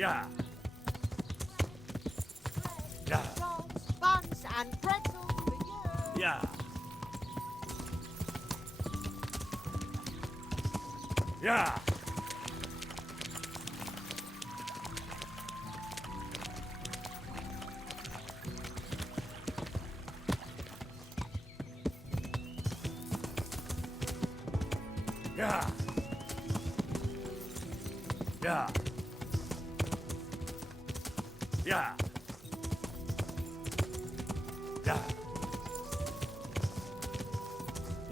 Yeah. Yeah. Buns and pretzels for you. Yeah. Yeah. Yeah. Yeah. Yeah. Yeah.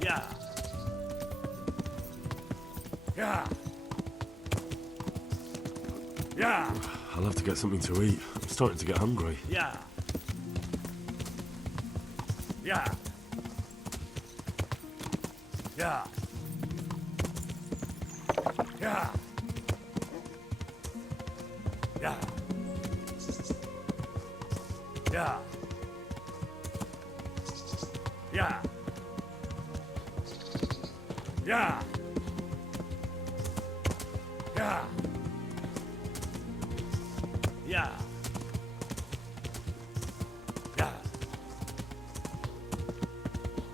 Yeah. Yeah. Yeah. I'll have to get something to eat. I'm starting to get hungry. Yeah. Yeah. Yeah. Yeah. Yeah. Yeah. Yeah. Yeah. Yeah. Yeah. Yeah.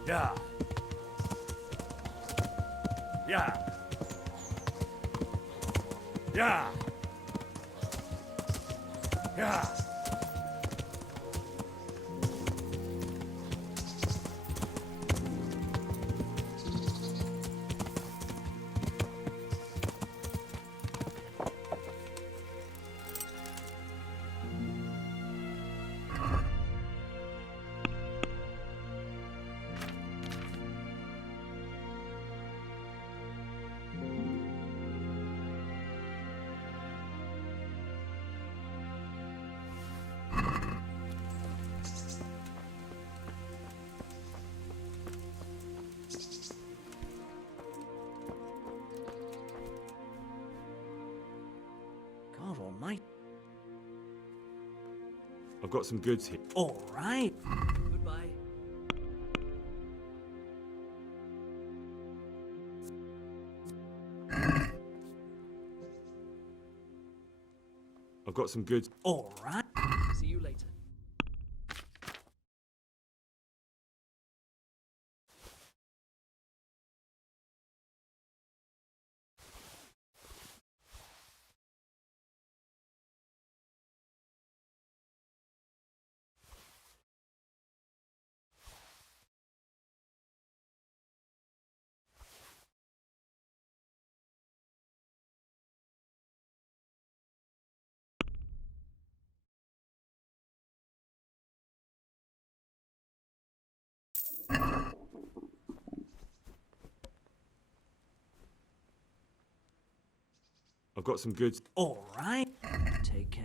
Yeah. Yeah. Yeah. Yeah. God almighty. I've got some goods here. All right. Goodbye. I've got some goods. All right. See you later. I've got some goods. All right. Take care.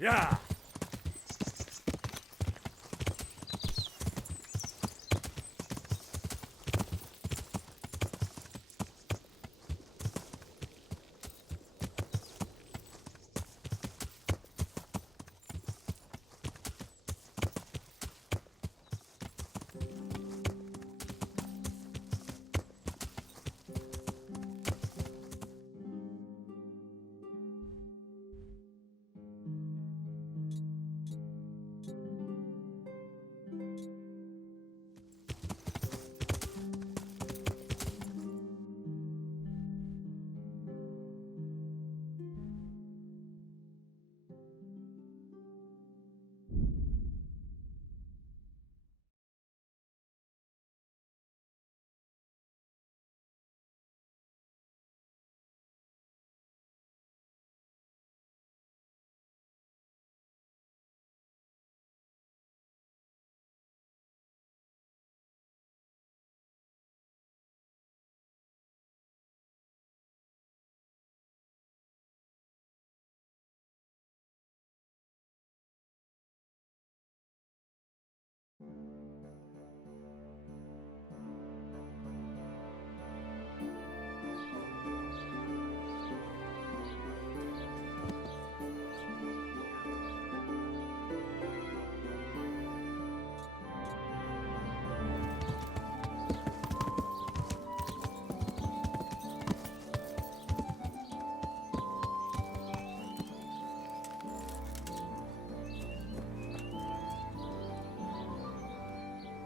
Yeah.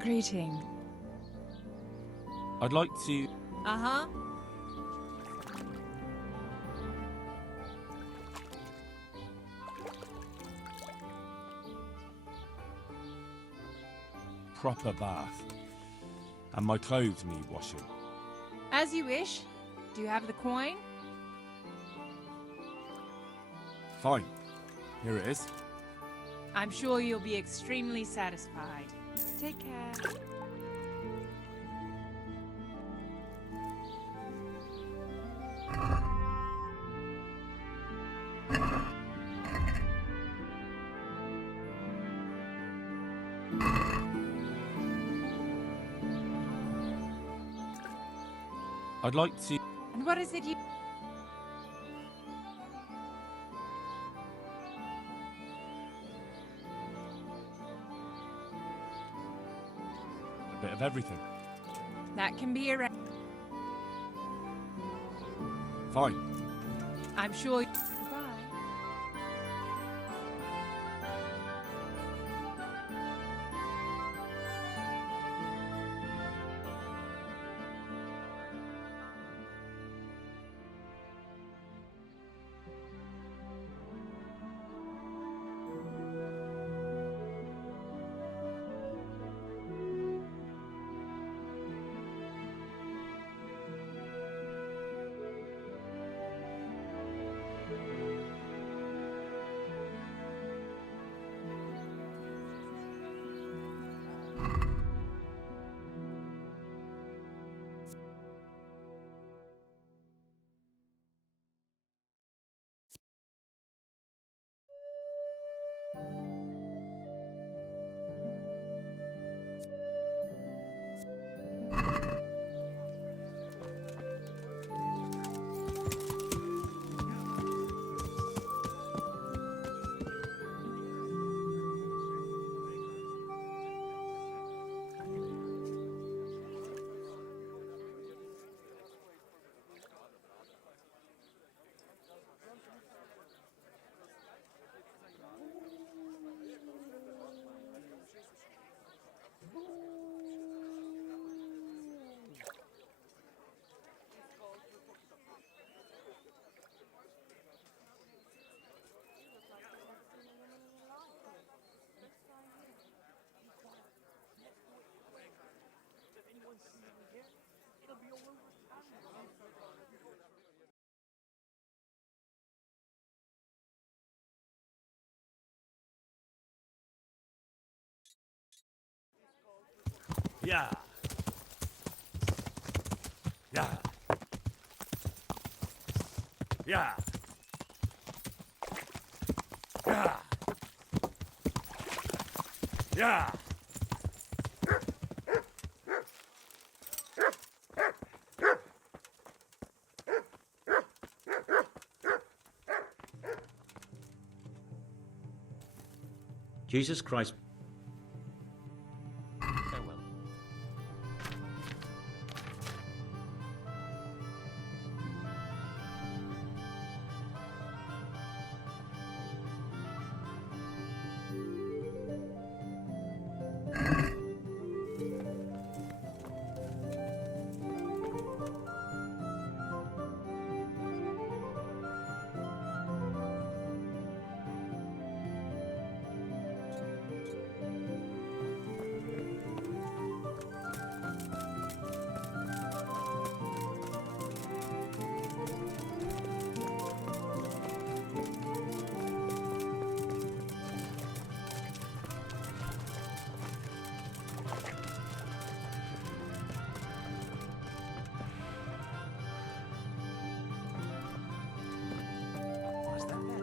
Greeting. I'd like to... Uh-huh. proper bath. And my clothes need washing. As you wish. Do you have the coin? Fine. Here it is. I'm sure you'll be extremely satisfied. Take care. I'd like to... And what is it you... a bit of everything. That can be arranged. Fine. I'm sure... Goodbye. Yeah. Yeah. Yeah. Yeah. Yeah. Jesus Christ. Farewell. What's that then?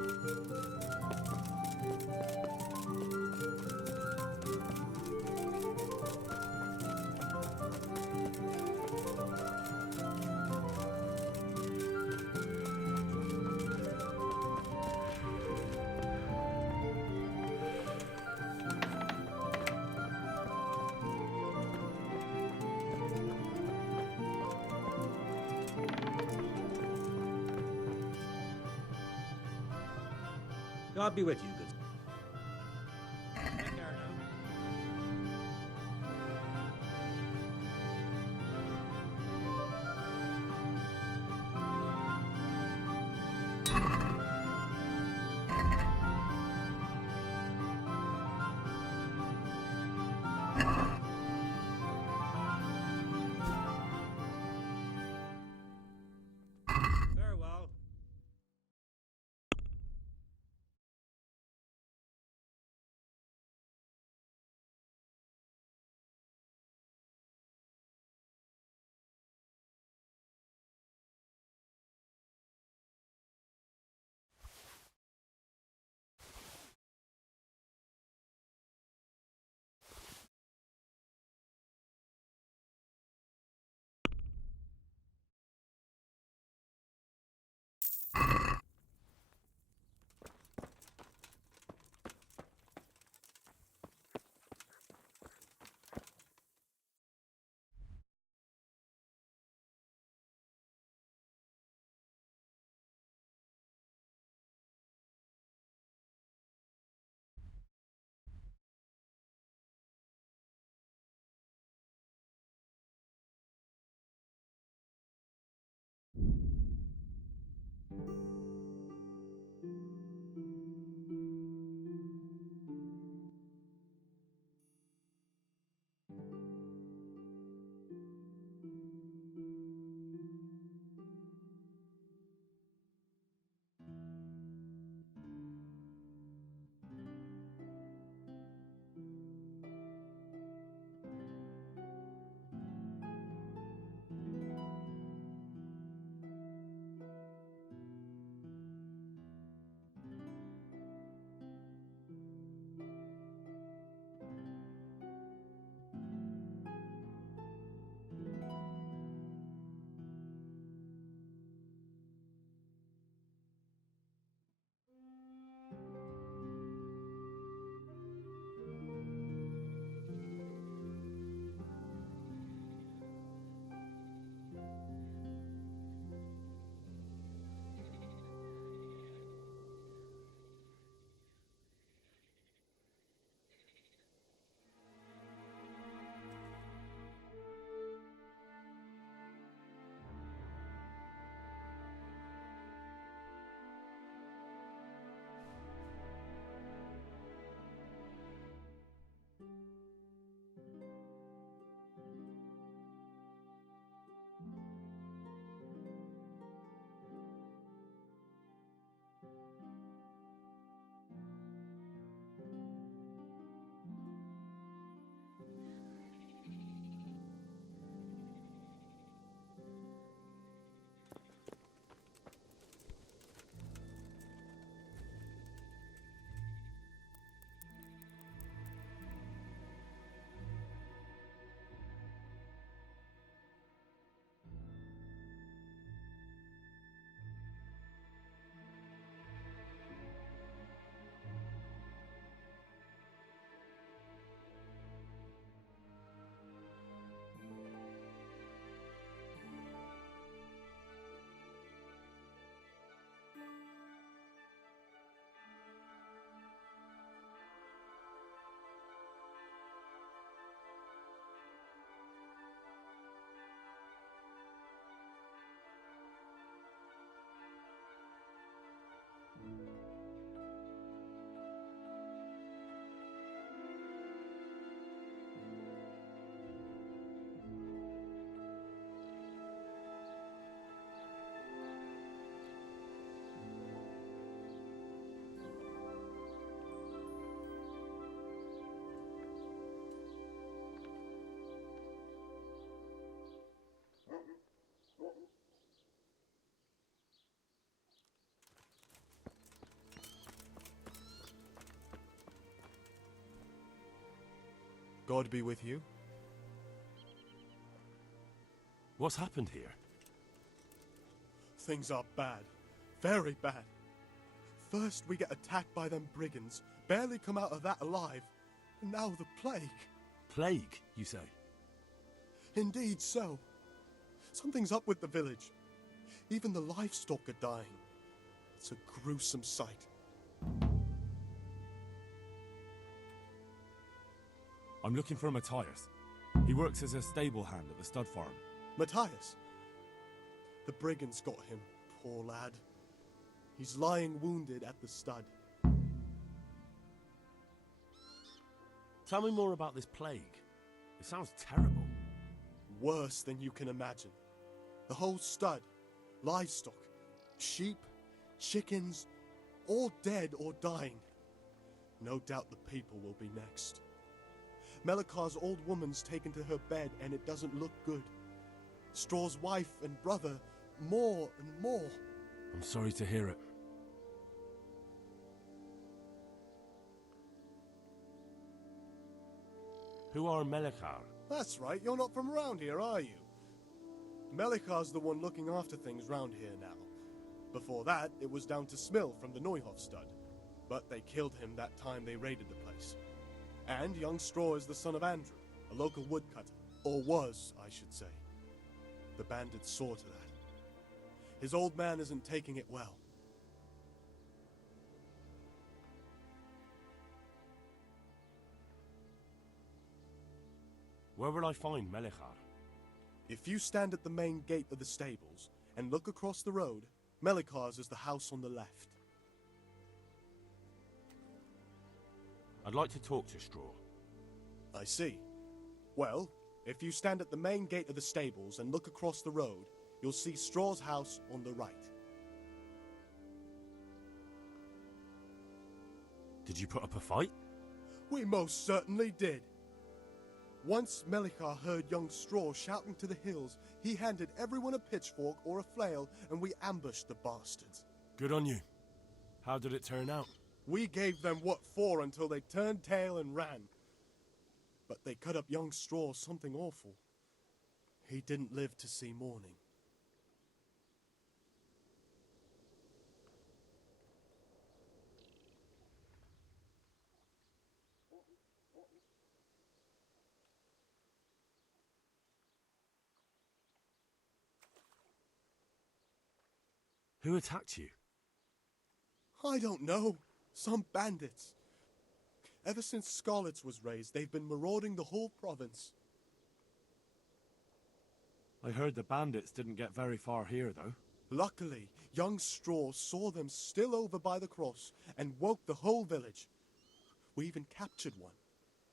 God be with you, good. Take care now. Farewell. God be with you. What's happened here? Things are bad. Very bad. First we get attacked by them brigands, barely come out of that alive. And now the plague. Plague, you say? Indeed so. Something's up with the village. Even the livestock are dying. It's a gruesome sight. I'm looking for Matthias. He works as a stable hand at the stud farm. Matthias. The brigands got him, poor lad. He's lying wounded at the stud. Tell me more about this plague. It sounds terrible. Worse than you can imagine. The whole stud, livestock, sheep, chickens, all dead or dying. No doubt the people will be next. Melikar's old woman's taken to her bed and it doesn't look good. Straw's wife and brother, more and more. I'm sorry to hear it. Who are Melikar? That's right, you're not from around here, are you? Melikar's the one looking after things round here now. Before that, it was down to Smill from the Neuhof stud. But they killed him that time they raided the place. And young Straw is the son of Andrew, a local woodcutter. Or was, I should say. The bandits saw to that. His old man isn't taking it well. Where will I find Melikar? If you stand at the main gate of the stables and look across the road, Melikar's is the house on the left. I'd like to talk to Straw. I see. Well, if you stand at the main gate of the stables and look across the road, you'll see Straw's house on the right. Did you put up a fight? We most certainly did. Once Melikar heard young Straw shouting to the hills, he handed everyone a pitchfork or a flail, and we ambushed the bastards. Good on you. How did it turn out? We gave them what for until they turned tail and ran. But they cut up young Straw something awful. He didn't live to see morning. Who attacked you? I don't know. Some bandits. Ever since Scarlet's was raised, they've been marauding the whole province. I heard the bandits didn't get very far here, though. Luckily, young Straw saw them still over by the cross and woke the whole village. We even captured one.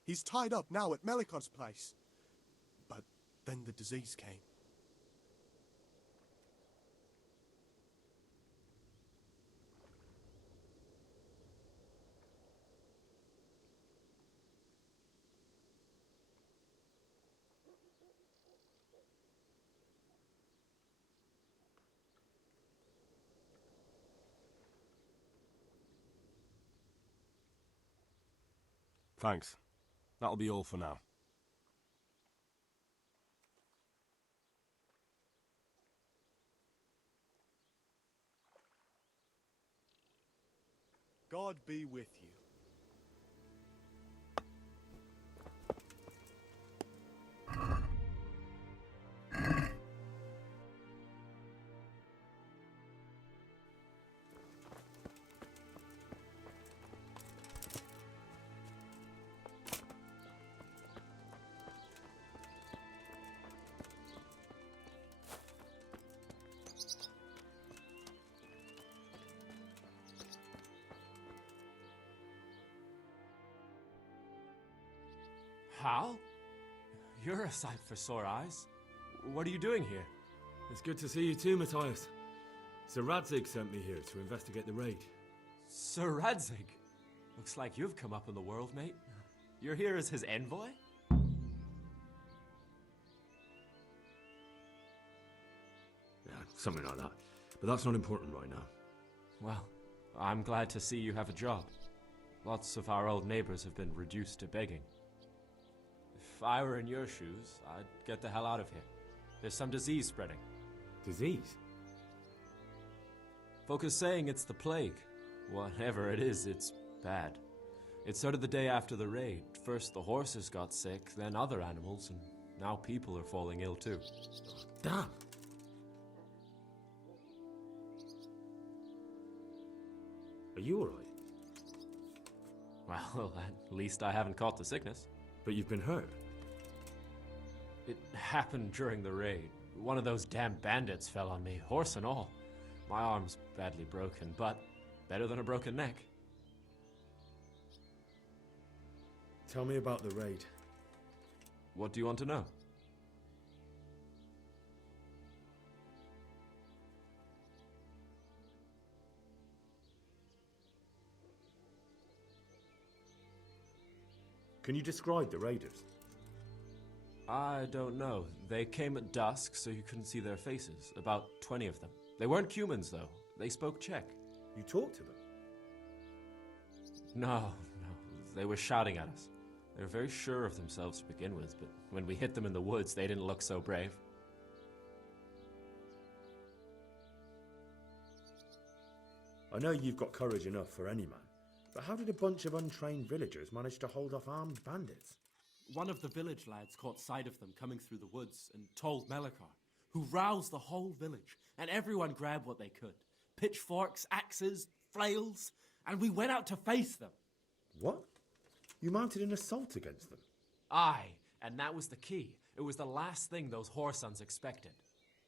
He's tied up now at Melikar's place. But then the disease came. Thanks. That'll be all for now. God be with you. Hal? You're a sight for sore eyes. What are you doing here? It's good to see you too, Matthias. Sir Radzig sent me here to investigate the raid. Sir Radzig? Looks like you've come up in the world, mate. You're here as his envoy? Yeah, something like that. But that's not important right now. Well, I'm glad to see you have a job. Lots of our old neighbors have been reduced to begging. If I were in your shoes, I'd get the hell out of here. There's some disease spreading. Disease? Folk are saying it's the plague. Whatever it is, it's bad. It started the day after the raid. First the horses got sick, then other animals, and now people are falling ill too. Damn! Are you alright? Well, at least I haven't caught the sickness. But you've been hurt. It happened during the raid. One of those damn bandits fell on me, horse and all. My arm's badly broken, but better than a broken neck. Tell me about the raid. What do you want to know? Can you describe the raiders? I don't know. They came at dusk, so you couldn't see their faces. About 20 of them. They weren't humans, though. They spoke Czech. You talked to them? No. They were shouting at us. They were very sure of themselves to begin with, but when we hit them in the woods, they didn't look so brave. I know you've got courage enough for any man, but how did a bunch of untrained villagers manage to hold off armed bandits? One of the village lads caught sight of them coming through the woods and told Melikar, who roused the whole village, and everyone grabbed what they could. Pitchforks, axes, flails, and we went out to face them. What? You mounted an assault against them? Aye, and that was the key. It was the last thing those whoresons expected.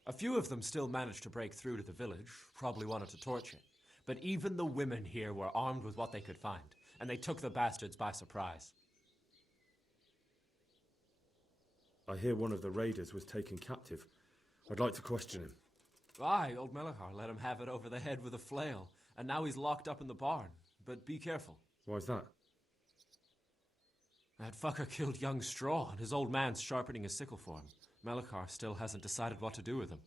A few of them still managed to break through to the village, probably wanted to torch it. But even the women here were armed with what they could find, and they took the bastards by surprise. I hear one of the raiders was taken captive. I'd like to question him. Aye, old Melikar let him have it over the head with a flail, and now he's locked up in the barn. But be careful. Why's that? That fucker killed young Straw, and his old man's sharpening his sickle for him. Melikar still hasn't decided what to do with him.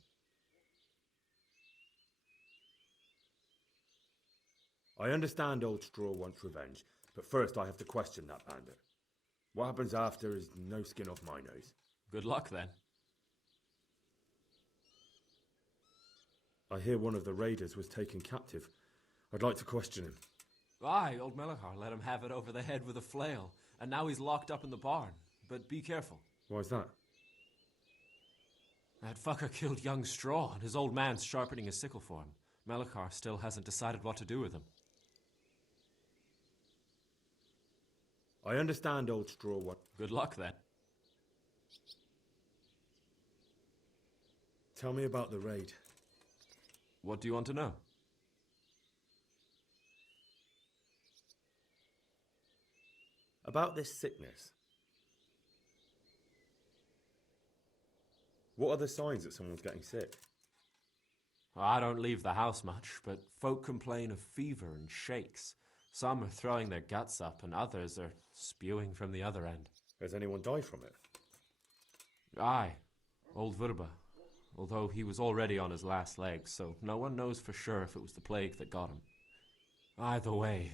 I understand Old Straw wants revenge, but first I have to question that bandit. What happens after is no skin off my nose. Good luck, then. I hear one of the raiders was taken captive. I'd like to question him. Aye, old Melikar let him have it over the head with a flail, and now he's locked up in the barn. But be careful. Why's that? That fucker killed young Straw, and his old man's sharpening his sickle for him. Melikar still hasn't decided what to do with him. I understand Old Straw what... Good luck, then. Tell me about the raid. What do you want to know? About this sickness. What are the signs that someone's getting sick? I don't leave the house much, but folk complain of fever and shakes. Some are throwing their guts up, and others are spewing from the other end. Has anyone died from it? Aye, old Vurba. Although he was already on his last legs, so no one knows for sure if it was the plague that got him. Either way,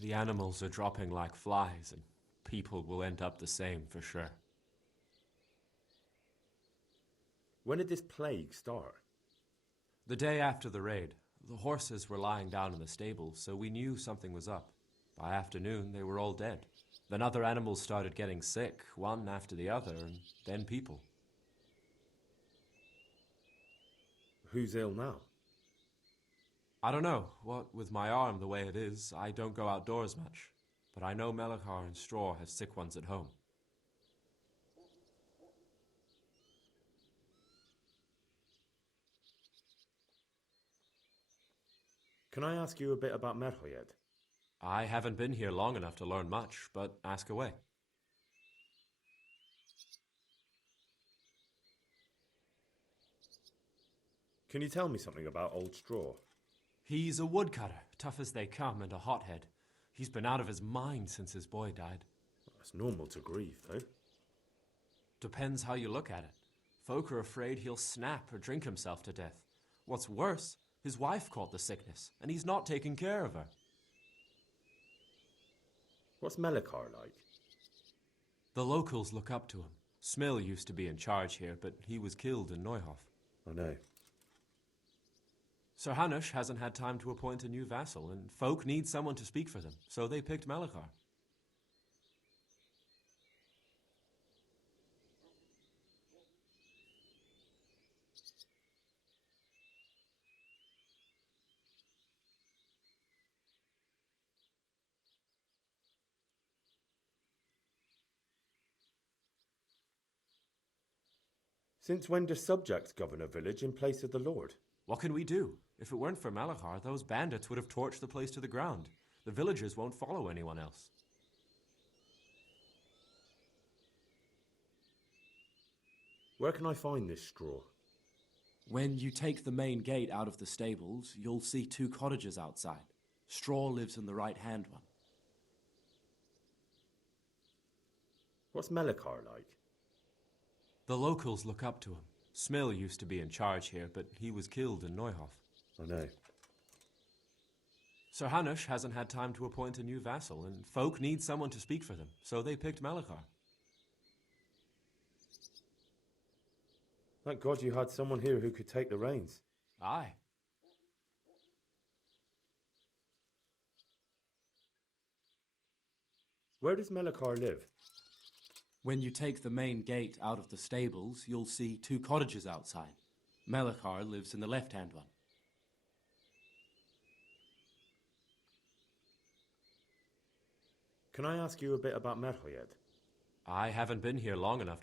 the animals are dropping like flies, and people will end up the same for sure. When did this plague start? The day after the raid. The horses were lying down in the stable, so we knew something was up. By afternoon, they were all dead. Then other animals started getting sick, one after the other, and then people. Who's ill now? I don't know. What with my arm the way it is, I don't go outdoors much. But I know Melikar and Straw have sick ones at home. Can I ask you a bit about Merhoyed? I haven't been here long enough to learn much, but ask away. Can you tell me something about Old Straw? He's a woodcutter, tough as they come, and a hothead. He's been out of his mind since his boy died. It's normal to grieve, though. Depends how you look at it. Folk are afraid he'll snap or drink himself to death. What's worse, his wife caught the sickness, and he's not taking care of her. What's Melikar like? The locals look up to him. Smill used to be in charge here, but he was killed in Neuhof. I know. Sir Hanush hasn't had time to appoint a new vassal, and folk need someone to speak for them, so they picked Melechar. Since when do subjects govern a village in place of the lord? What can we do? If it weren't for Melechar, those bandits would have torched the place to the ground. The villagers won't follow anyone else. Where can I find this straw? When you take the main gate out of the stables, you'll see 2 cottages outside. Straw lives in the right-hand one. What's Melechar like? The locals look up to him. Smill used to be in charge here, but he was killed in Neuhof. I know. Sir Hanush hasn't had time to appoint a new vassal, and folk need someone to speak for them, so they picked Melechar. Thank God you had someone here who could take the reins. Aye. Where does Melechar live? When you take the main gate out of the stables, you'll see 2 cottages outside. Melechar lives in the left-hand one. Can I ask you a bit about Merhoyed? I haven't been here long enough.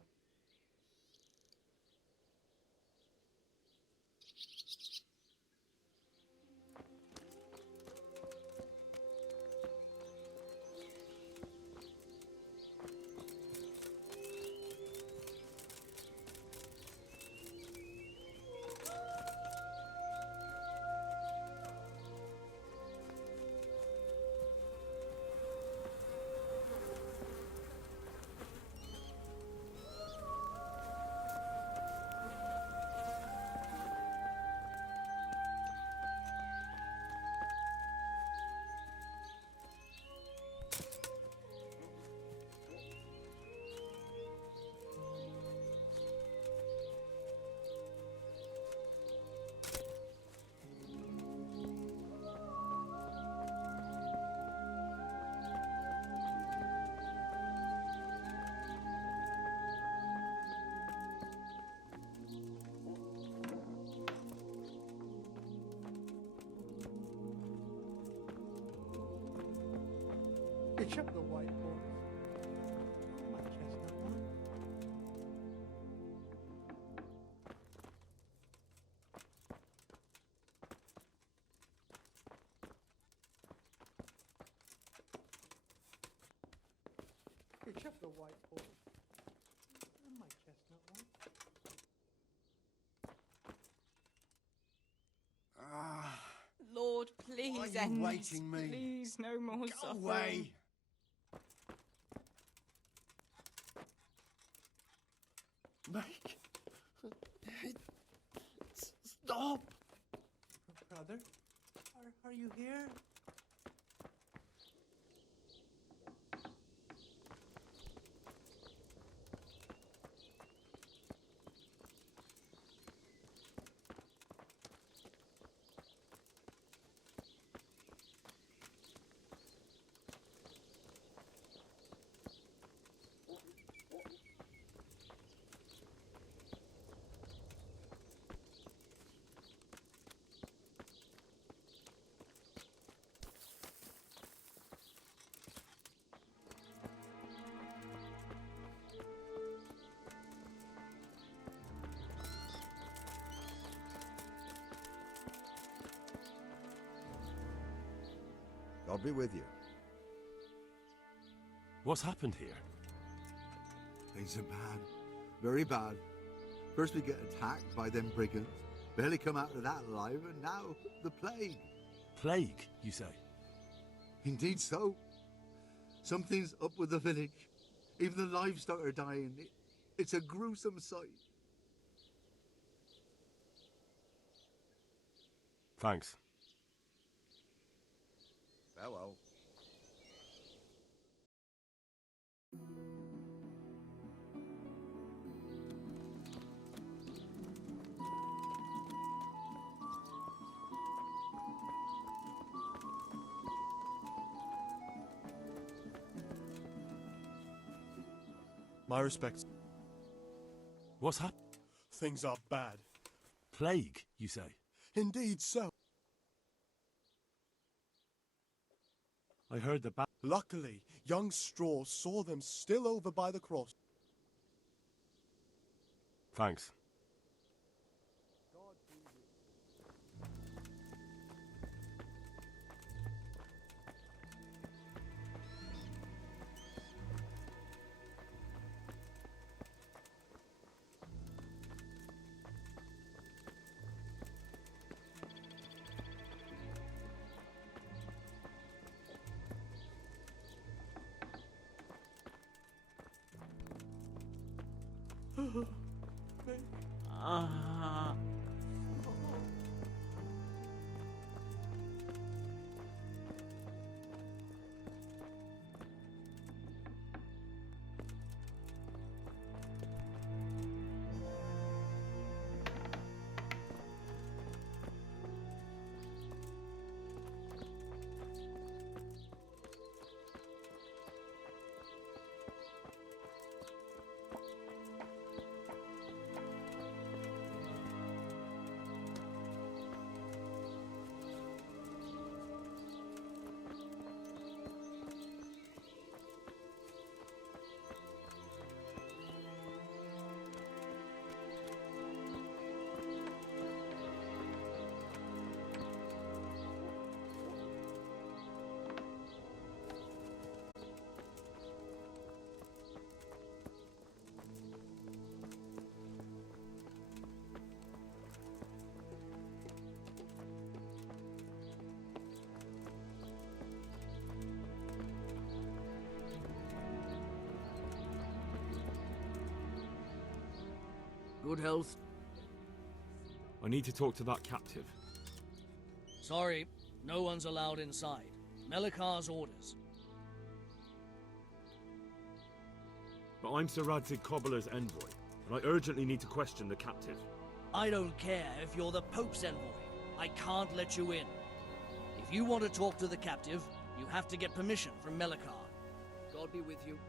Pitch up the white horse. My chestnut one. Pitch up the white horse. My chestnut one. Lord, please Why are you end waiting this. me? Please, no more Go suffering. away! Make... Stop! Brother, are you here? God be with you. What's happened here? Things are bad. Very bad. First we get attacked by them brigands. Barely come out of that alive, and now the plague. Plague, you say? Indeed so. Something's up with the village. Even the livestock are dying. It's a gruesome sight. Thanks. Farewell. My respects. What's happened? Things are bad. Plague, you say? Indeed so. I heard the Luckily, young Straw saw them still over by the cross. Thanks. Good health? I need to talk to that captive. Sorry, no one's allowed inside. Melikar's orders. But I'm Sir Radzig Cobbler's envoy, and I urgently need to question the captive. I don't care if you're the Pope's envoy. I can't let you in. If you want to talk to the captive, you have to get permission from Melikar. God be with you.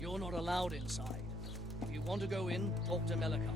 You're not allowed inside. If you want to go in, talk to Melikar.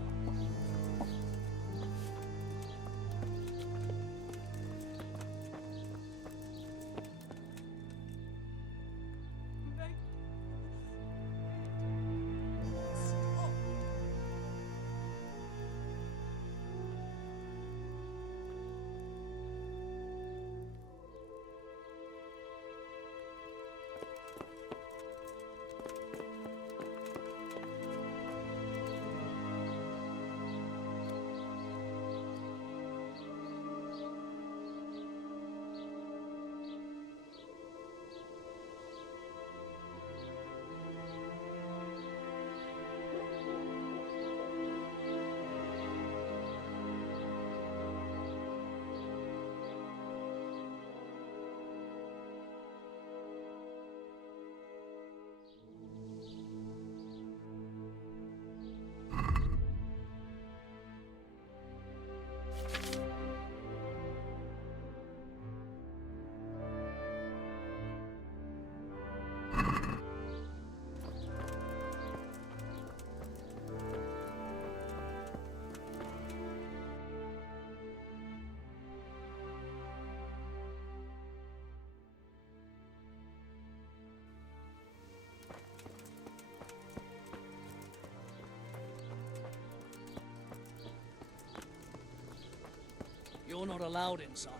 You're not allowed inside.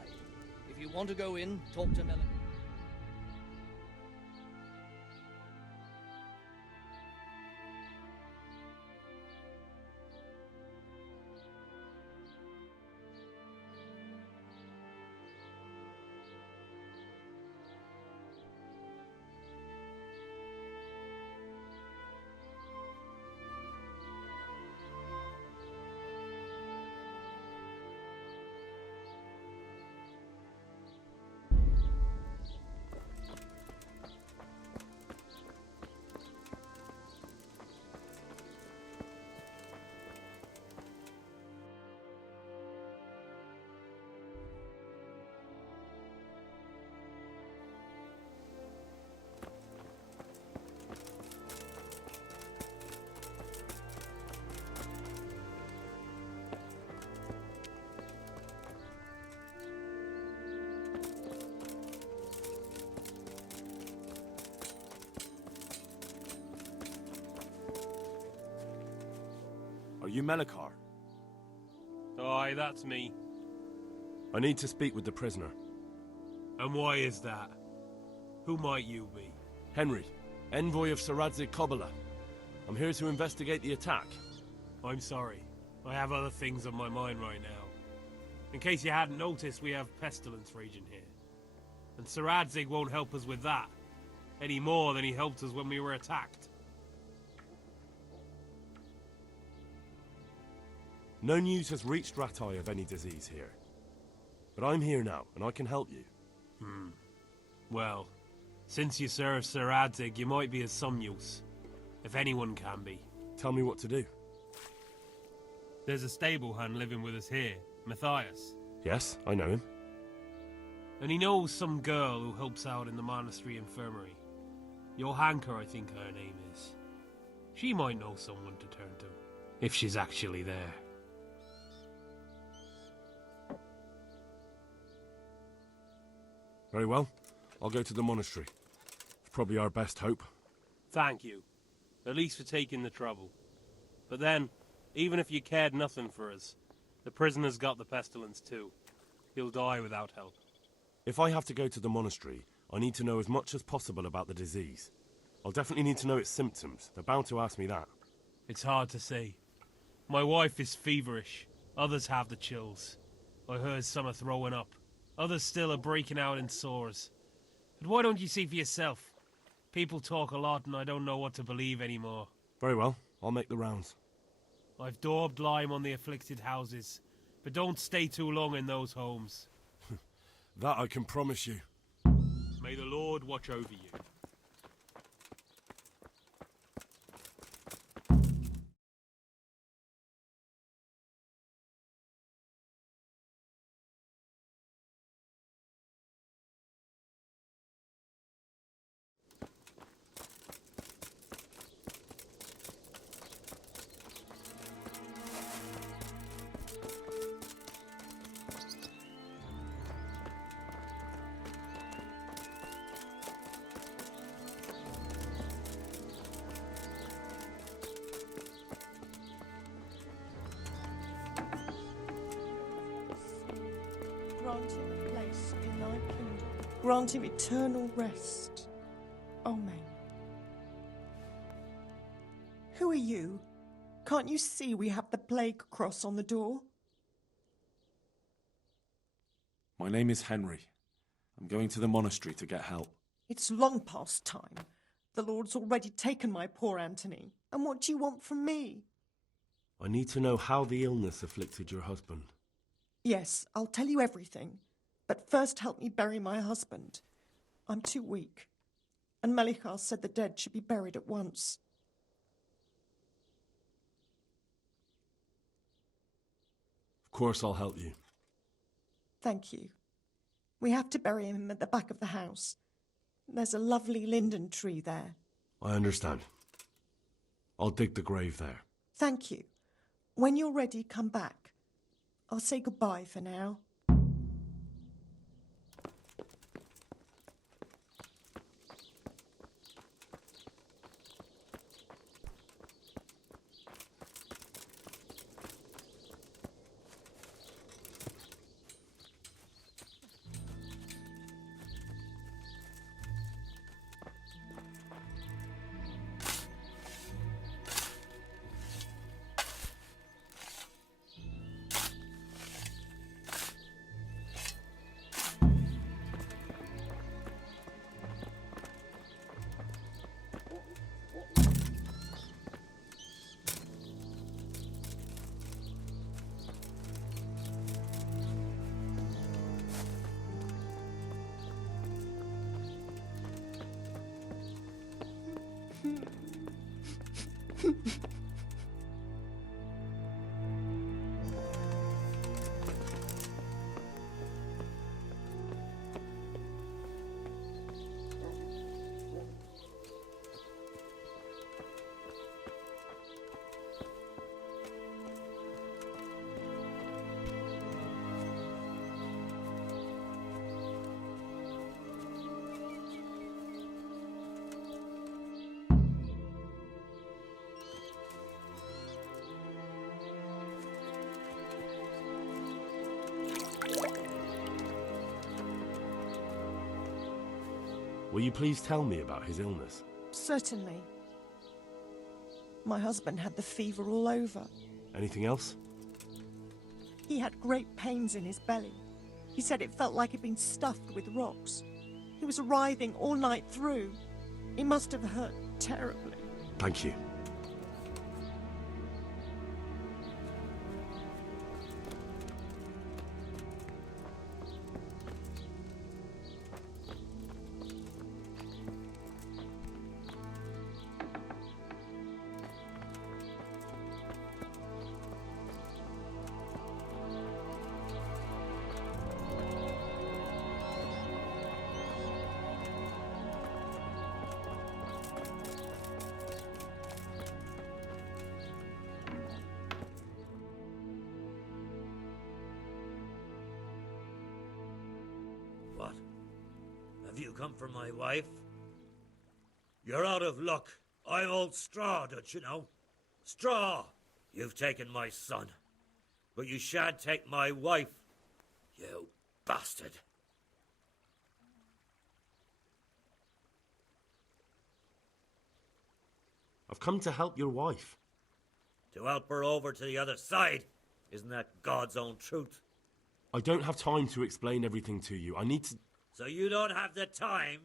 If you want to go in, talk to Melanie. Are you Melikar? Aye, that's me. I need to speak with the prisoner. And why is that? Who might you be? Henry, envoy of Sir Radzig Kobyla. I'm here to investigate the attack. I'm sorry. I have other things on my mind right now. In case you hadn't noticed, we have pestilence raging here. And Sir Radzig won't help us with that, any more than he helped us when we were attacked. No news has reached Rattay of any disease here. But I'm here now, and I can help you. Well, since you serve Sir Radzig, you might be of some use. If anyone can be. Tell me what to do. There's a stable hand living with us here, Matthias. Yes, I know him. And he knows some girl who helps out in the monastery infirmary. Johanka, I think her name is. She might know someone to turn to, if she's actually there. Very well. I'll go to the monastery. It's probably our best hope. Thank you. At least for taking the trouble. But then, even if you cared nothing for us, the prisoner's got the pestilence too. He'll die without help. If I have to go to the monastery, I need to know as much as possible about the disease. I'll definitely need to know its symptoms. They're bound to ask me that. It's hard to say. My wife is feverish. Others have the chills. I heard some are throwing up. Others still are breaking out in sores. But why don't you see for yourself? People talk a lot and I don't know what to believe anymore. Very well. I'll make the rounds. I've daubed lime on the afflicted houses, but don't stay too long in those homes. That I can promise you. May the Lord watch over you. Grant him a place in thy kingdom. Grant him eternal rest. Amen. Who are you? Can't you see we have the plague cross on the door? My name is Henry. I'm going to the monastery to get help. It's long past time. The Lord's already taken my poor Anthony. And what do you want from me? I need to know how the illness afflicted your husband. Yes, I'll tell you everything. But first help me bury my husband. I'm too weak. And Melikar said the dead should be buried at once. Of course I'll help you. Thank you. We have to bury him at the back of the house. There's a lovely linden tree there. I understand. I'll dig the grave there. Thank you. When you're ready, come back. I'll say goodbye for now. Will you please tell me about his illness? Certainly. My husband had the fever all over. Anything else? He had great pains in his belly. He said it felt like he'd been stuffed with rocks. He was writhing all night through. He must have hurt terribly. Thank you. What? Have you come for my wife? You're out of luck. I'm old Straw, don't you know? Straw! You've taken my son. But you shan't take my wife, you bastard. I've come to help your wife. To help her over to the other side. Isn't that God's own truth? I don't have time to explain everything to you. I need to... So you don't have the time?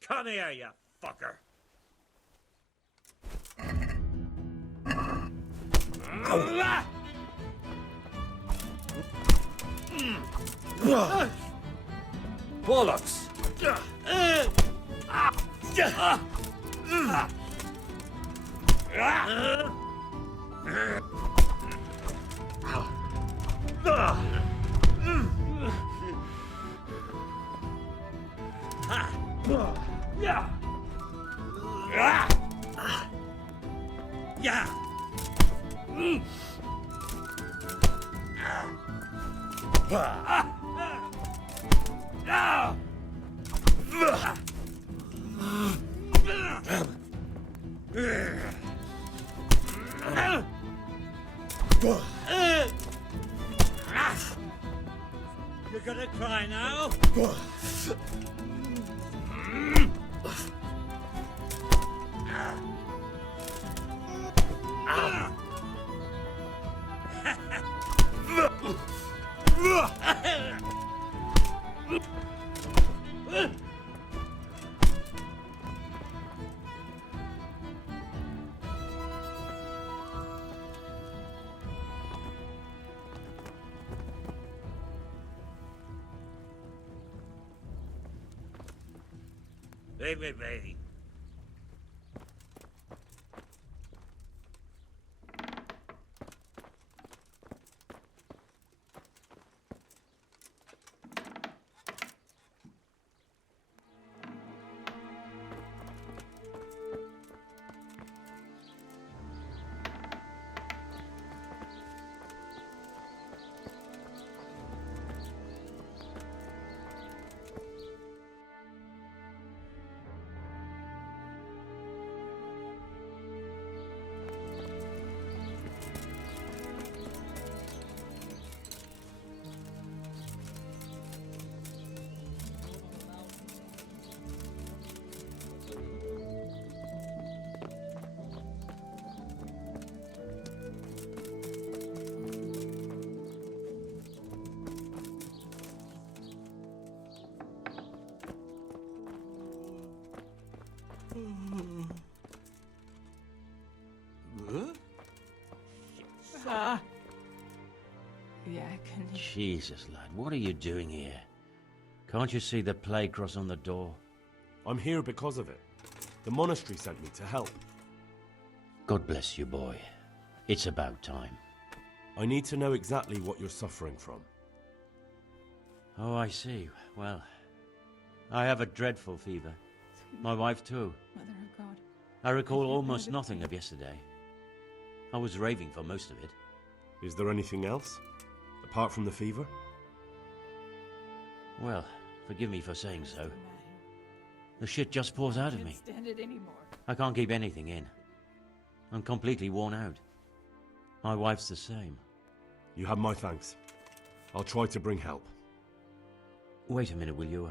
Come here, you fucker. Bollocks! You're gonna cry now? Leave me be. Yeah, can you... Jesus, lad, what are you doing here? Can't you see the plague cross on the door? I'm here because of it. The monastery sent me to help. God bless you, boy. It's about time. I need to know exactly what you're suffering from. Oh, I see. Well, I have a dreadful fever. My wife, too. Mother of God. I recall almost nothing of yesterday. I was raving for most of it. Is there anything else? Apart from the fever? Well, forgive me for saying so. The shit just pours out of me. I can't stand it anymore. I can't keep anything in. I'm completely worn out. My wife's the same. You have my thanks. I'll try to bring help. Wait a minute, will you?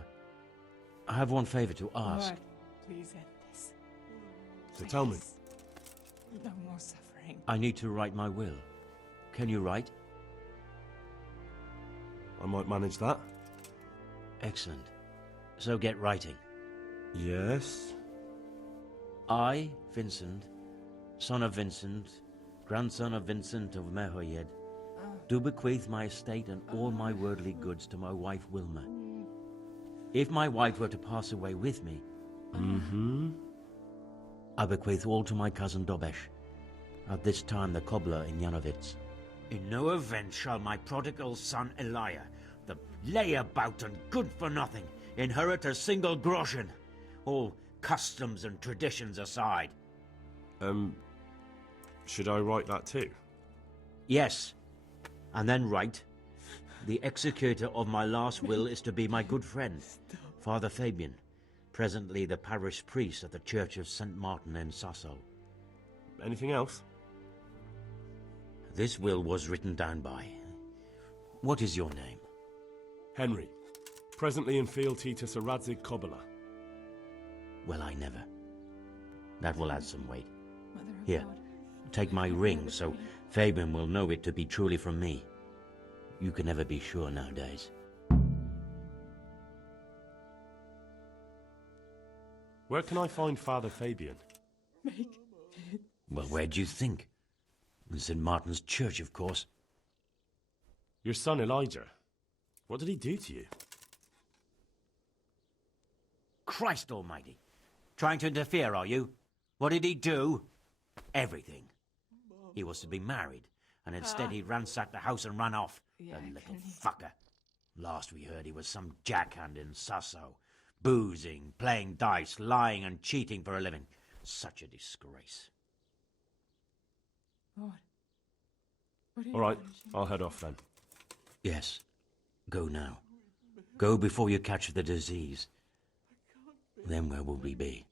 I have one favor to ask. Lord, please end this. So tell me. No more suffering. I need to write my will. Can you write? I might manage that. Excellent. So get writing. Yes? I, Vincent, son of Vincent, grandson of Vincent of Mehoyed, do bequeath my estate and all my worldly goods to my wife Wilma. If my wife were to pass away with me, I bequeath all to my cousin Dobesh, at this time the cobbler in Yanovitz. In no event shall my prodigal son Elia, the layabout and good-for-nothing, inherit a single groschen, all customs and traditions aside. Should I write that too? Yes, and then write, the executor of my last will is to be my good friend, Father Fabian, presently the parish priest at the Church of St. Martin in Sasso. Anything else? This will was written down by... What is your name? Henry. Presently in fealty to Sir Radzig Kobyla. Well, I never. That will add some weight. Mother of Here, God. take my ring so Fabian will know it to be truly from me. You can never be sure nowadays. Where can I find Father Fabian? Well, where do you think? In St. Martin's Church, of course. Your son Elijah. What did he do to you? Christ almighty. Trying to interfere, are you? What did he do? Everything. He was to be married, and instead he ransacked the house and ran off. Yeah, The little fucker. Last we heard he was some jackhand in Sasso. Boozing, playing dice, lying and cheating for a living. Such a disgrace. Lord. What are you All right, punishing? I'll head off then. Yes. Go now. Go before you catch the disease. Then where will we be?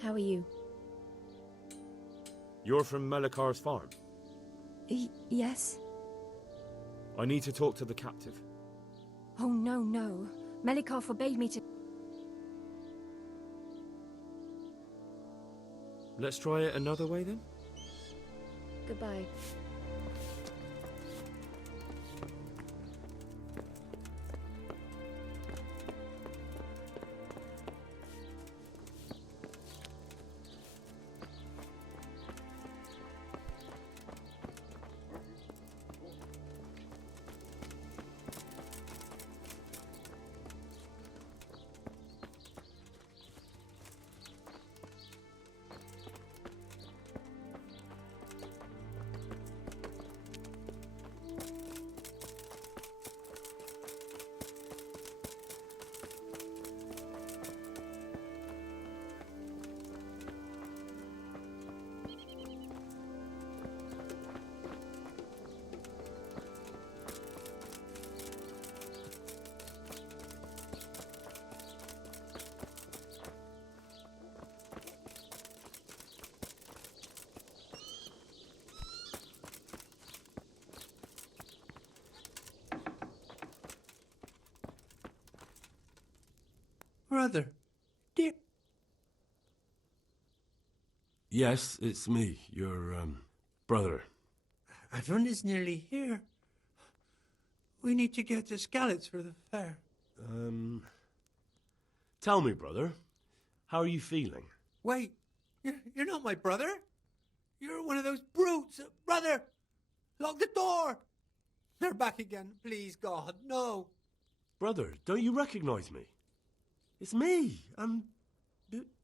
How are you? You're from Melikar's farm? Yes? I need to talk to the captive. Oh, no. Melikar forbade me to... Let's try it another way then? Goodbye. Brother, dear. Yes, it's me, your, brother. Everyone is nearly here. We need to get to Skalitz for the fair. Tell me, brother, how are you feeling? Wait, you're not my brother? You're one of those brutes. Brother, lock the door. They're back again. Please, God, no. Brother, don't you recognize me? It's me. I'm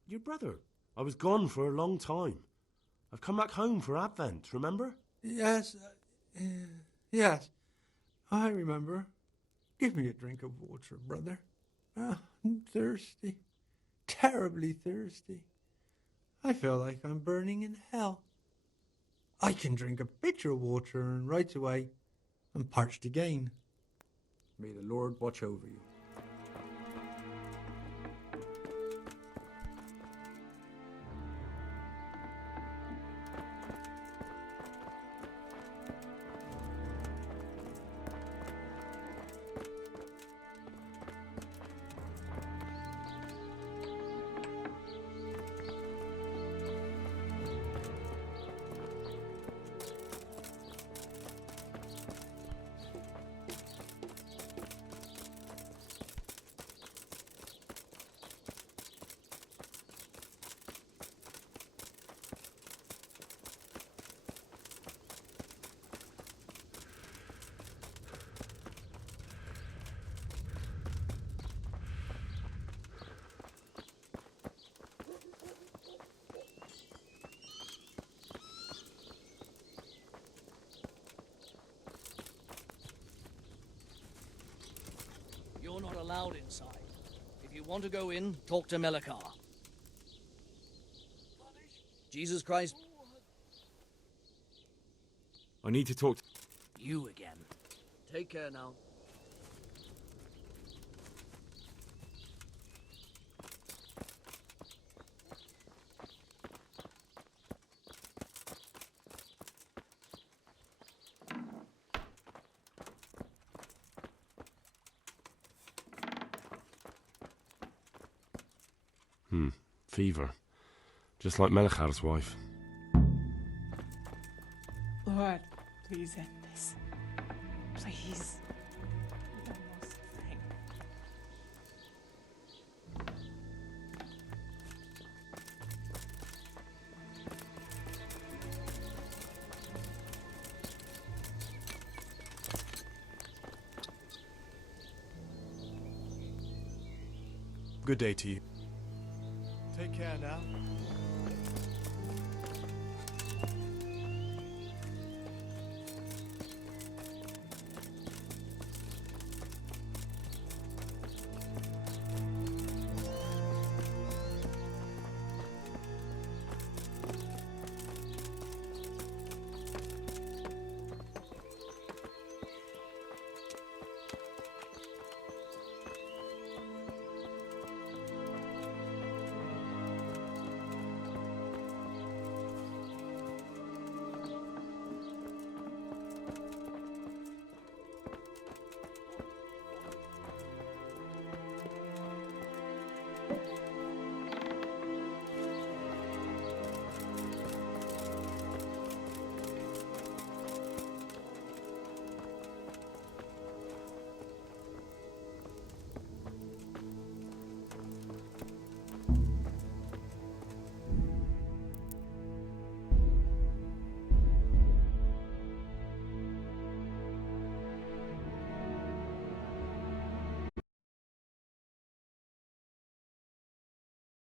your brother. I was gone for a long time. I've come back home for Advent, remember? Yes, yes, I remember. Give me a drink of water, brother. Ah, I'm thirsty. Terribly thirsty. I feel like I'm burning in hell. I can drink a pitcher of water and right away I'm parched again. May the Lord watch over you. You're not allowed inside. If you want to go in, talk to Melikar. Jesus Christ. I need to talk to... You again. Take care now. Fever. Just like Melikar's wife. Lord, please end this. Please. No more suffering. Good day to you. Take care now.